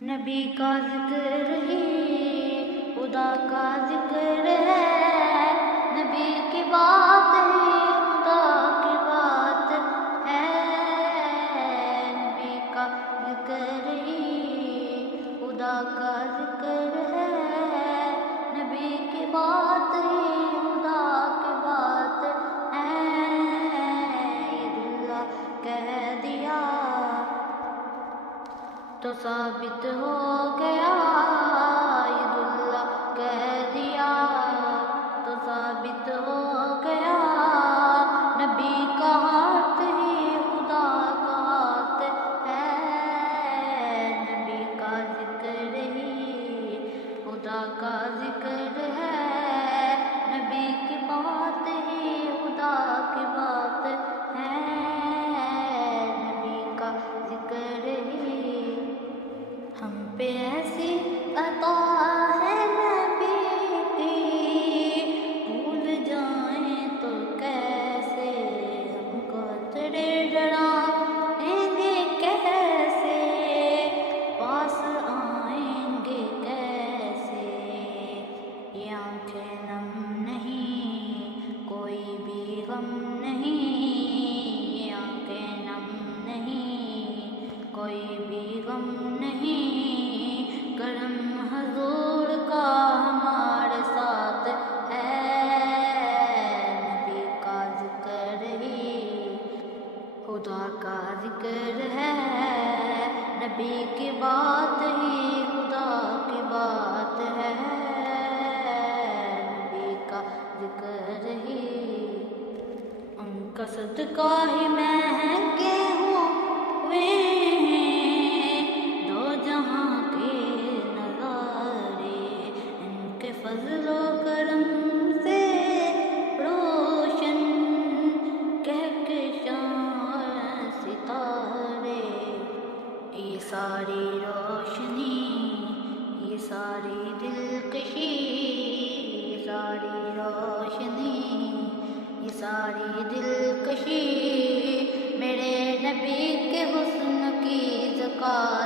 نبی کا ذکر ہی خدا کا ذکر ہے، نبی کی بات ہی خدا کی بات ہے، نبی کا ذکر ہی خدا کا ذکر ہے، نبی کی بات ہی خدا کی بات ہے، یہ اللہ کہہ دیا تو ثابت ہو گیا، عید اللہ کہہ دیا تو ثابت ہو گیا، نبی کا ہاتھ ہی خدا کا ہاتھ ہے، نبی کا ذکر ہی خدا کا ذکر ہے، نبی کی بات ہی خدا کی بات ہے، نبی کا ذکر ہی ہم پہ ایسی عطا ہے نبی کی، بھول جائیں تو کیسے ہم کو تیرے ڈرائیں گے، کیسے پاس آئیں گے، کیسے یہ آنکھیں نم نہیں، کوئی بھی غم نہیں، یہ آنکھیں نم نہیں، کوئی بھی غم نہیں، کرم حضور کا ہمارے ساتھ ہے، نبی کا ذکر ہی خدا کا ذکر ہے، نبی کی بات ہی خدا کی بات ہے، نبی کا ذکر ہی ان کا صدقہ ہی مہنگے ہوئے فضل و کرم سے روشن کہکشاں ستارے، یہ ساری روشنی، یہ ساری دلکشی، یہ ساری روشنی، یہ ساری دلکشی میرے نبی کے حسن کی زکات